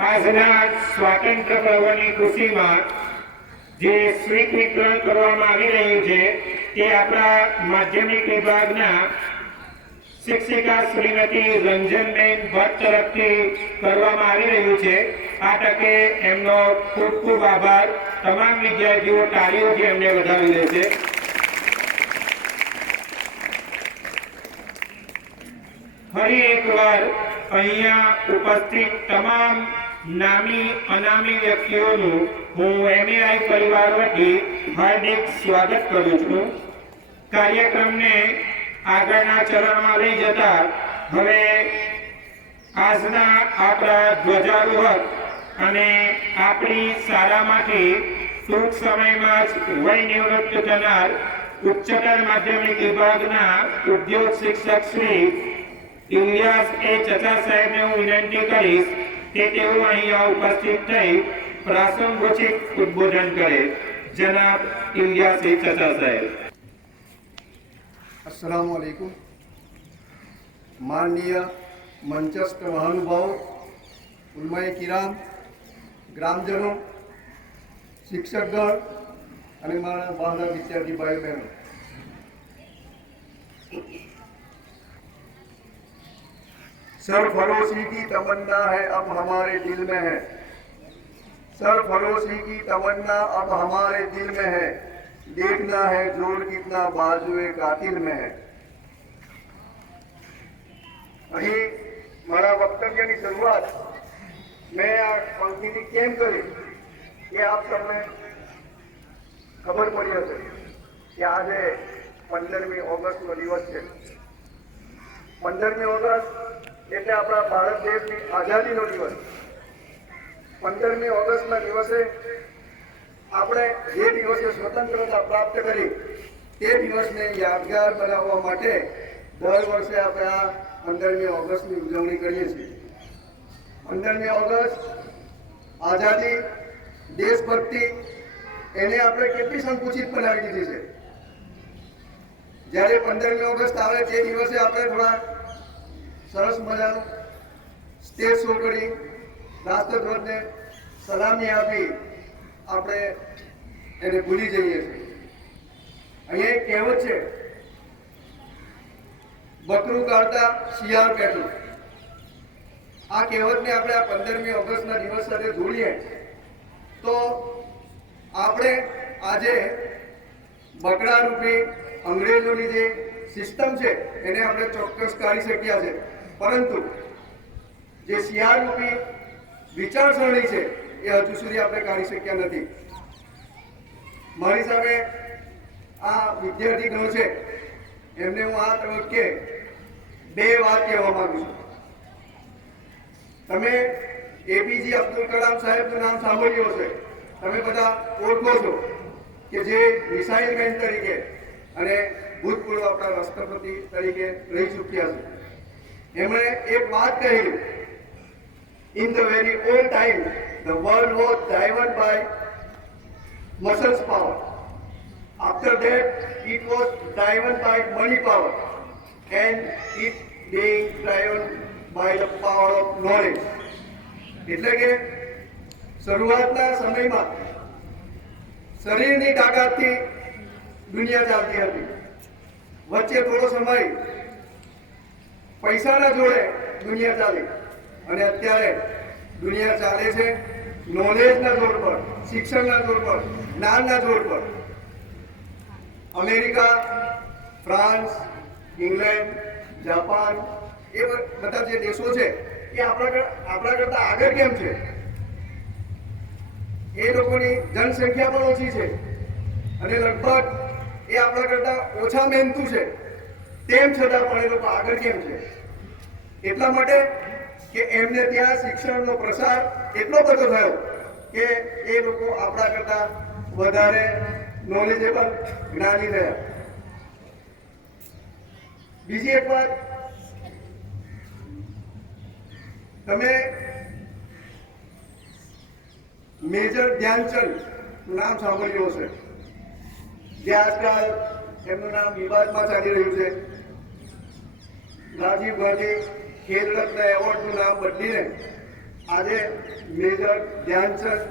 આજના સ્વાતંત્ર્ય પર્વની ખુશીમાં જે સ્વીટ વિતરણ કરવામાં આવી રહ્યું છે તે આપણા માધ્યમિક વિભાગના શિક્ષિકા શ્રીમતી રંજનબેન ભટ્ટ તરફથી કરવામાં આવી રહ્યું છે। આ તકે એમનો ખૂબ ખૂબ આભાર। તમામ વિદ્યાર્થીઓ તાળીઓથી એમને વધાવી લેશે। ફરી એકવાર અહીંયા ઉપસ્થિત તમામ નામી અનામી વ્યક્તિઓનું હું એમએઆઈ પરિવાર વતી હાર્દિક સ્વાગત કરું છું। કાર્યક્રમને આગળના ચરણમાં લઈ જતા હવે આજના આપણા ધ્વજારોહક અને આપણી શાળામાંથી ટૂંક સમયમાં જ વય નિવૃત્ત થનાર ઉચ્ચતર માધ્યમિક વિભાગના ઉદ્યોગ શિક્ષક શ્રી ઇલિયાસ એ ચચા સાહેબને હું વિનંતી કરીશ કે તેઓ અહીંયા ઉપસ્થિત થઈ પ્રાસંગોચિત ઉદ્બોધન કરે। જનાબ ઇલિયાસ એ ચચા સાહેબ। अस्सलामु अलैकुम। माननीय मंचस्थ महानुभाव, उलमाए किराम, ग्रामजनों, शिक्षकगण અને મારા બહારના વિદ્યાર્થી ભાઈઓ બહેનો, सरफरोशी की तमन्ना है अब हमारे दिल में है, सरफरोशी की तमन्ना अब हमारे दिल में है, देखना है जोर कितना बाजुए कातिल में है। અહીં મારા વક્તવ્યની શરૂઆત મેં આ પંક્તિથી કેમ કરી કે આપ તમને ખબર પડી હશે કે આજે 15મી ઓગસ્ટનો દિવસ છે। 15મી ઓગસ્ટ એટલે આપણા ભારત દેશની આઝાદીનો દિવસ। 15મી ઓગસ્ટના દિવસે આપણે જે દિવસે સ્વતંત્રતા પ્રાપ્ત કરી તે દિવસને યાદગાર બનાવવા માટે દર વર્ષે આપણે આ 15મી ઓગસ્ટની ઉજવણી કરીએ છીએ। 15મી ઓગસ્ટ આઝાદી, દેશભક્તિ એને આપણે કેટલી સંકુચિત બનાવી દીધી છે। જ્યારે 15મી ઓગસ્ટ આવે તે દિવસે આપણે થોડા સરસ મજાનું સ્ટેજ શો કરી રાષ્ટ્રધ્વજને સલામી આપી આપણે એને ભૂલી જઈએ છીએ। અહીંયા એક કહેવત છે, બકરું કાઢતા શિયાળ પેટું। આ કહેવતને આપણે આ 15મી ઓગસ્ટના દિવસ સાથે જોડીએ તો આપણે આજે બકરા રૂપી અંગ્રેજોની જે સિસ્ટમ છે એને આપણે ચોક્કસ કાઢી શક્યા છે, પરંતુ જે શિયાળ રૂપી વિચારસરણી છે એ હજુ સુધી આપણે કાઢી શક્યા નથી। મારી સામે આ વિદ્યાર્થી ગણ છે, એમને હું આ તબક્કે બે વાત કહેવા માંગુ છું। તમે એપીજે અબ્દુલ કલામ સાહેબનું નામ સાંભળ્યું હશે, તમે બધા ઓળખો છો કે જે મિસાઇલ મેન તરીકે અને ભૂતપૂર્વ આપણા રાષ્ટ્રપતિ તરીકે રહી ચૂક્યા છે। એમણે એક વાત કહી, in the very old time the world was driven by muscles power, after that it was driven by money power, and it being driven by the power of knowledge। એટલે કે શરૂઆતના સમયમાં શરીરની તાકાતથી દુનિયા ચાલતી હતી, વચ્ચે થોડો સમય પૈસાના જોડે દુનિયા ચાલી, અને અત્યારે દુનિયા ચાલે છે નોલેજના જોર પર, શિક્ષણના જોર પર, જ્ઞાનના જોર પર। અમેરિકા, ફ્રાન્સ, ઇંગ્લેન્ડ, જાપાન એ બધા જે દેશો છે એ આપણા કરતા આગળ કેમ છે? એ લોકોની જનસંખ્યા પણ ઓછી છે અને લગભગ એ આપણા કરતા ઓછા મહેનતુ છે, તેમ છતાં પણ એ લોકો આગળ કેમ છે? એટલા માટે કે એમને ત્યાં શિક્ષણનો પ્રસાર એટલો બધો થયો કે એ લોકો આપણા કરતા વધારે નોલેજેબલ, જ્ઞાની રહ્યા। બીજી એક વાત, તમે મેજર ધ્યાનચંદ નામ સાંભળ્યું હશે, જે આજકાલ એમનું નામ વિવાદમાં ચાલી રહ્યું છે। રાજીવ ગાંધી ખેલ રત્ન એવોર્ડનું નામ બદલીને આજે મેજર ધ્યાનચંદ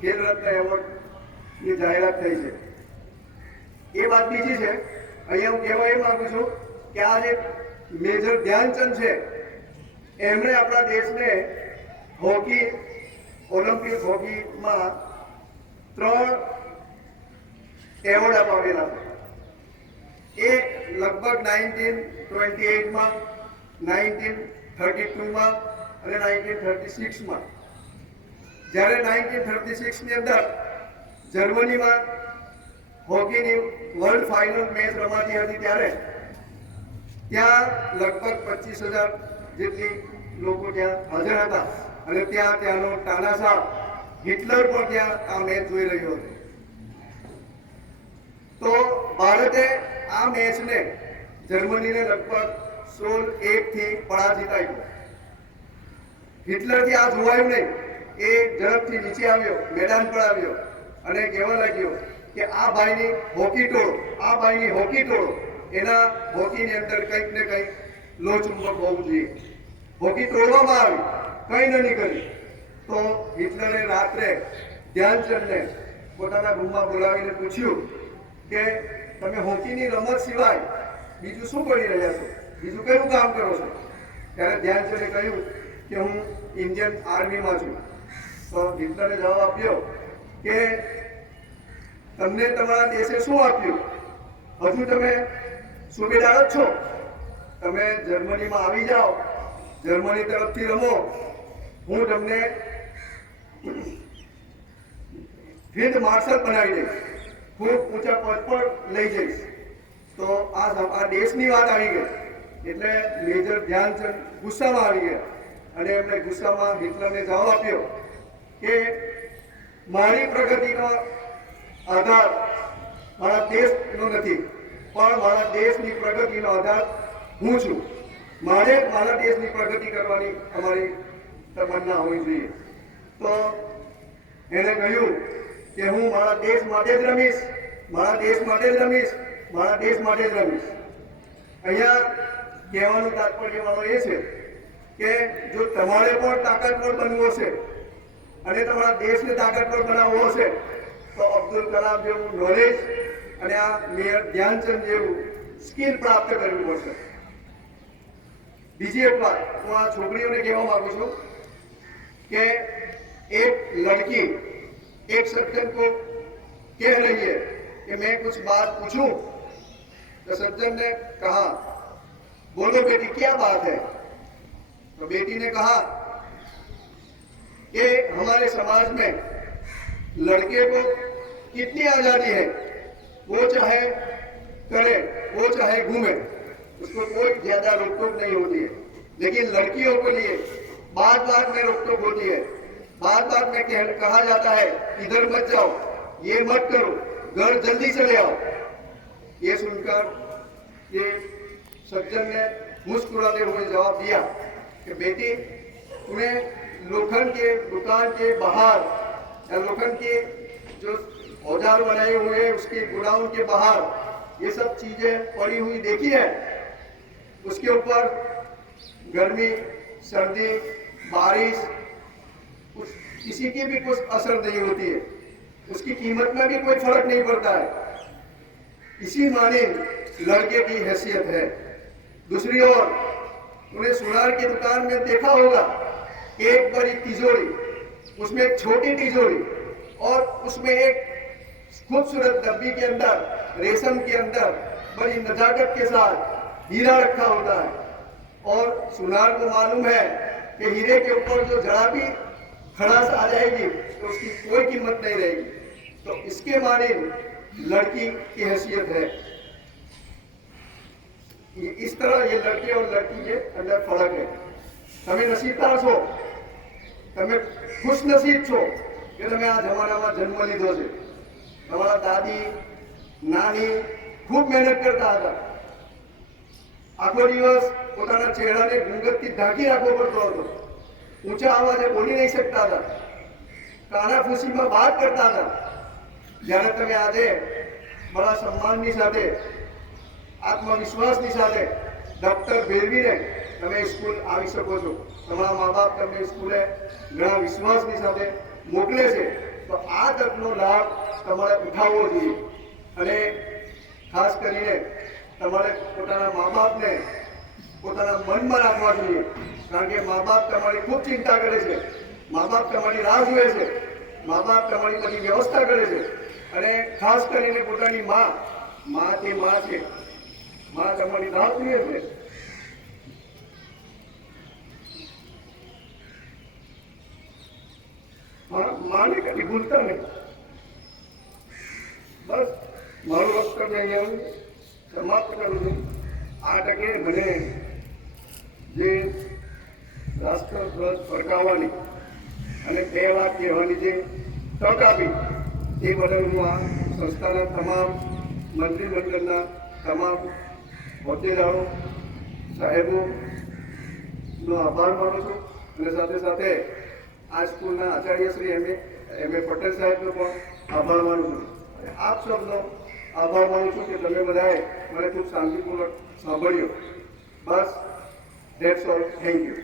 ખેલ રત્ન એવોર્ડની જાહેરાત થઈ છે. એ વાત બીજી છે, અહીંયા હું કહેવા એ માંગુ છું કે આ જે મેજર ધ્યાનચંદ છે એમણે આપણા દેશને હોકી ઓલિમ્પિક હોકીમાં 3 એવોર્ડ અપાવેલા છે. એ લગભગ 1928માં, 1932માં અને 1936માં. જ્યારે 1936ની અંદર જર્મનીમાં હોકીની વર્લ્ડ ફાઇનલ મેચ રમાતી હતી ત્યારે ત્યાં લગભગ 25,000 જેટલી લોકો ત્યાં હાજર હતા અને ત્યાંનો તાનાશાહ હિટલર પણ ત્યાં આ મેચ જોઈ રહ્યો હતો. તો ભારતે આ મેચને જર્મનીને લગભગ 16-1થી પરાજિત આપ્યો. હિટલરથી આ જોવાયું નહીં, એ ઝડપથી નીચે આવ્યો, મેદાન પર આવ્યો અને કહેવા લાગ્યો કે આ ભાઈની હોકી ટોળો એના હોકીની અંદર કંઈક ને કંઈક લોચુંબક હોવું જોઈએ. હોકી તોડવામાં આવી, કંઈ ન નીકળી. તો હિટલરે રાત્રે ધ્યાનચંદને પોતાના રૂમમાં બોલાવીને પૂછ્યું કે તમે હોકીની રમત સિવાય બીજું શું કરી રહ્યા છો, બીજું કયું કામ કરો છો? ત્યારે ધ્યાનચંદે કહ્યું કે હું ઇન્ડિયન આર્મીમાં છું. તો હિટલરે જવાબ આપ્યો કે તમને તમારા દેશે શું આપ્યું? હજુ તમે સુબેદાર જ છો. તમે જર્મનીમાં આવી જાઓ, જર્મની તરફથી રમો, હું તમને ફિલ્ડ માર્શલ બનાવી દઈશ, ખૂબ ઊંચા પદ પર લઈ જઈશ. તો આ દેશની વાત આવી ગઈ એટલે મેજર ધ્યાનચંદ ગુસ્સામાં આવી ગયા અને એમણે ગુસ્સામાં હિટલરને જવાબ આપ્યો કે મારી પ્રગતિનો આધાર મારા દેશનો નથી, પણ મારા દેશની પ્રગતિનો આધાર હું છું. મારે મારા દેશની પ્રગતિ કરવાની અમારી તમન્ના હોવી જોઈએ. તો એને કહ્યું કે હું મારા દેશ માટે જ રમીશ, મારા દેશ માટે જ રમીશ, મારા દેશ માટે જ રમીશ. અહીંયા કહેવાનું તાત્પર્ય મારો એ છે કે જો તમારે પણ તાકાતવર બનવું હશે અને તમારા દેશને તાકાતવર બનાવવો હશે તો અબ્દુલ કલામ જેવું નોલેજ અને આ મેયર ધ્યાનચંદ જેવું સ્કિલ પ્રાપ્ત કરવી પડશે. બીજી એક વાત હું આ છોકરીઓને કહેવા માંગુ છું कि एक लड़की एक सज्जन को कह रही है कि मैं कुछ बात पूछूं. तो सज्जन ने कहा बोलो बेटी क्या बात है? तो बेटी ने कहा कि हमारे समाज में लड़के को कितनी आजादी है, वो चाहे करे वो चाहे घूमे, उसको कोई ज्यादा रोक टोक नहीं होती है. लेकिन लड़कियों के लिए बात बात में रोक टोक होती है. बात बात में कहा जाता है इधर मत जाओ, ये मत करो, घर जल्दी चले आओ. ये सुनकर ये सज्जन ने मुस्कुराते हुए जवाब दिया कि बेटी तुम्हें लोखंड के दुकान के बाहर या लोखंड के जो औजार बनाए हुए हैं उसके गोडाउन के बाहर ये सब चीजें पड़ी हुई देखी है. उसके ऊपर गर्मी, सर्दी, बारिश किसी की भी कुछ असर नहीं होती है, उसकी कीमत में भी कोई फर्क नहीं पड़ता है. इसी माने लड़के की हैसियत है. दूसरी ओर उन्हें सुनार की दुकान में देखा होगा एक बड़ी तिजोरी, उसमें एक छोटी तिजोरी और उसमें एक खूबसूरत डब्बी के अंदर रेशम के अंदर बड़ी नजाकत के साथ हीरा रखा होता है. और सुनार को मालूम है कि हीरे के ऊपर जो जरा भी खड़ास आ जाएगी तो उसकी कोई कीमत नहीं रहेगी. तो इसके माने लड़की की हैसियत है. इस तरह ये लड़के और लड़की के अंदर फर्क है. તમે નસીબદાર છો, તમે ખુશ નસીબ છો કે તમે આ જમાનામાં જન્મ લીધો છે. તમારા દાદી નાની ખૂબ મહેનત કરતા હતા. આખો દિવસ પોતાના ચહેરાને ઘૂંઘટથી ઢાંકી રાખવો પડતો હતો. ઊંચા અવાજે બોલી નહીં શકતા હતા. કાના ફૂસીમાં વાત કરતા હતા. જ્યારે તમે આજે બડા સન્માનની સાથે આત્મવિશ્વાસની સાથે ડોક્ટર ભેળવીને તમે સ્કૂલ આવી શકો છો તમારા મા બાપ તમને સ્કૂલે ઘણા વિશ્વાસની સાથે મોકલે છે, તો આ તકનો લાભ તમારે ઉઠાવવો જોઈએ. અને ખાસ કરીને તમારે પોતાના મા બાપને પોતાના મનમાં રાખવા જોઈએ, કારણ કે મા બાપ તમારી ખૂબ ચિંતા કરે છે, મા બાપ તમારી રાહ જુએ છે, મા બાપ તમારી બધી વ્યવસ્થા કરે છે. અને ખાસ કરીને પોતાની મા તે મા છે, મા તમારી રાહ જુએ છે. માને કદી ભૂલતા નહીં. બસ મારું વક્તવ્ય અહીંયા હું સમાપ્ત કરું છું. આ તકે મને જે રાષ્ટ્રધ્વજ ફરકાવવાની અને 2 વાત કહેવાની જે તક આપી તે બદલ હું આ સંસ્થાના તમામ મંત્રીમંડળના તમામ હોદ્દેદારો સાહેબોનો આભાર માનું છું. અને સાથે સાથે આ સ્કૂલના આચાર્ય શ્રી એમ એ પટેલ સાહેબનો પણ આભાર માનું છું. અને આપ સૌનો આભાર માનું છું કે તમે બધાએ મને ખૂબ શાંતિપૂર્વક સાંભળ્યો. બસ, ધેટ્સ ઓલ. Thank you.